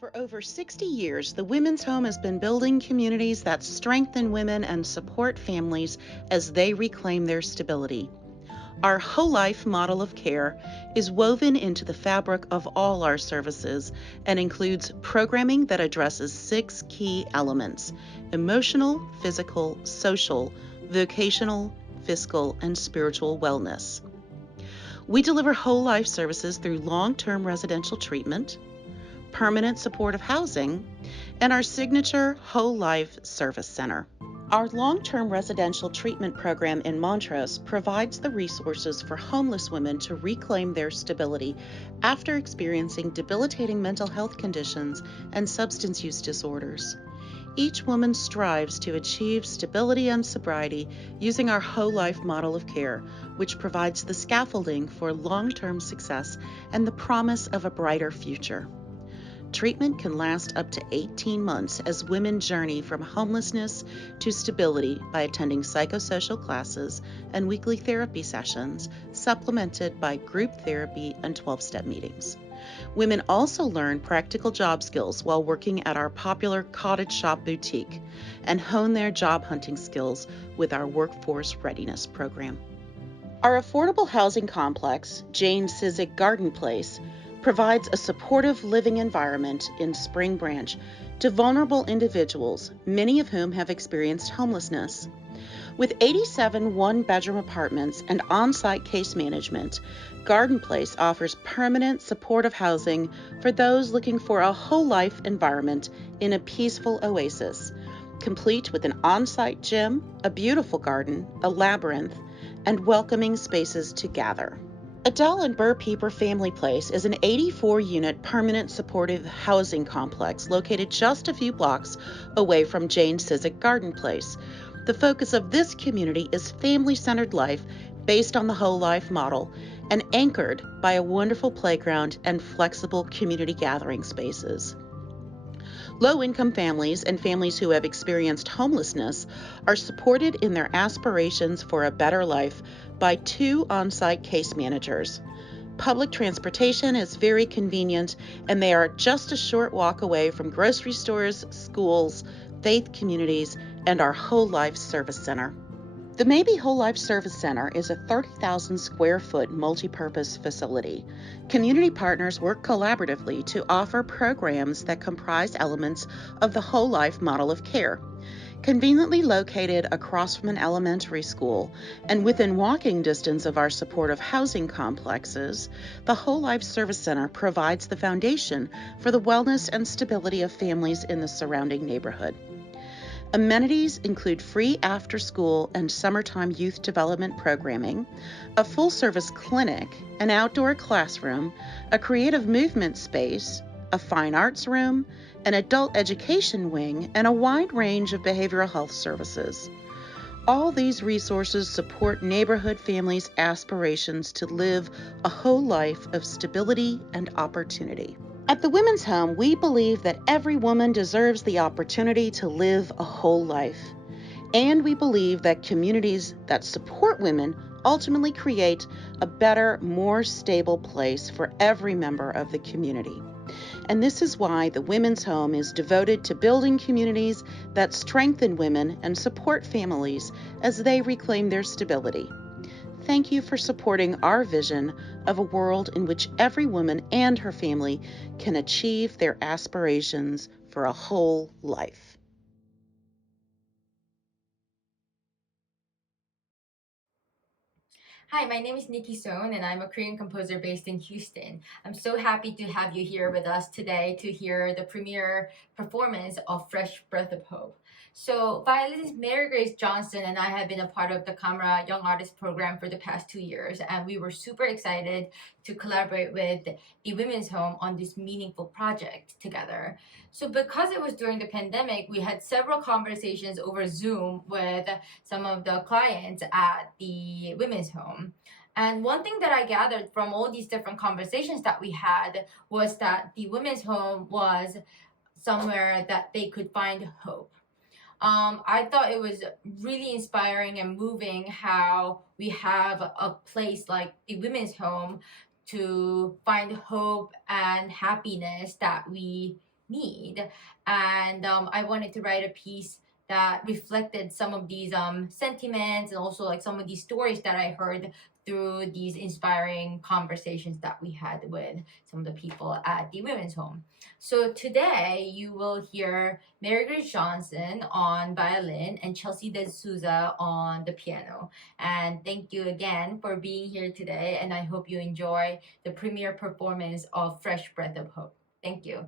For over 60 years, the Women's Home has been building communities that strengthen women and support families as they reclaim their stability. Our whole life model of care is woven into the fabric of all our services and includes programming that addresses 6 key elements: emotional, physical, social, vocational, fiscal, and spiritual wellness. We deliver whole life services through long-term residential treatment, permanent supportive housing, and our signature Whole Life Service Center. Our long-term residential treatment program in Montrose provides the resources for homeless women to reclaim their stability after experiencing debilitating mental health conditions and substance use disorders. Each woman strives to achieve stability and sobriety using our whole life model of care, which provides the scaffolding for long-term success and the promise of a brighter future. Treatment can last up to 18 months as women journey from homelessness to stability by attending psychosocial classes and weekly therapy sessions, supplemented by group therapy and 12-step meetings. Women also learn practical job skills while working at our popular cottage shop boutique and hone their job hunting skills with our workforce readiness program. Our affordable housing complex, Jane Cizik Garden Place, provides a supportive living environment in Spring Branch to vulnerable individuals, many of whom have experienced homelessness. With 87 one-bedroom apartments and on-site case management, Garden Place offers permanent supportive housing for those looking for a whole life environment in a peaceful oasis, complete with an on-site gym, a beautiful garden, a labyrinth, and welcoming spaces to gather. Adele and Burr Pieper Family Place is an 84-unit permanent supportive housing complex located just a few blocks away from Jane Cizik Garden Place. The focus of this community is family-centered life based on the whole life model and anchored by a wonderful playground and flexible community gathering spaces. Low-income families and families who have experienced homelessness are supported in their aspirations for a better life by 2 on-site case managers. Public transportation is very convenient, and they are just a short walk away from grocery stores, schools, faith communities, and our Whole Life Service Center. The Maybe Whole Life Service Center is a 30,000 square foot multi-purpose facility. Community partners work collaboratively to offer programs that comprise elements of the whole life model of care. Conveniently located across from an elementary school and within walking distance of our supportive housing complexes, the Whole Life Service Center provides the foundation for the wellness and stability of families in the surrounding neighborhood. Amenities include free after-school and summertime youth development programming, a full-service clinic, an outdoor classroom, a creative movement space, a fine arts room, an adult education wing, and a wide range of behavioral health services. All these resources support neighborhood families' aspirations to live a whole life of stability and opportunity. At the Women's Home, we believe that every woman deserves the opportunity to live a whole life. And we believe that communities that support women ultimately create a better, more stable place for every member of the community. And this is why the Women's Home is devoted to building communities that strengthen women and support families as they reclaim their stability. Thank you for supporting our vision of a world in which every woman and her family can achieve their aspirations for a whole life. Hi, my name is Nicky Sohn, and I'm a Korean composer based in Houston. I'm so happy to have you here with us today to hear the premiere performance of Fresh Breath of Hope. So, violinist Mary Grace Johnson and I have been a part of the DACAMERA Young Artist Program for the past 2 years, and we were super excited to collaborate with the Women's Home on this meaningful project together. So, because it was during the pandemic, we had several conversations over Zoom with some of the clients at the Women's Home. And one thing that I gathered from all these different conversations that we had was that the Women's Home was somewhere that they could find hope. I thought it was really inspiring and moving how we have a place like the Women's Home to find hope and happiness that we need. And I wanted to write a piece that reflected some of these sentiments, and also like some of these stories that I heard through these inspiring conversations that we had with some of the people at the women's home. So today you will hear Mary Grace Johnson on violin and Chelsea De Souza on the piano. And thank you again for being here today, and I hope you enjoy the premiere performance of Fresh Breath of Hope. Thank you.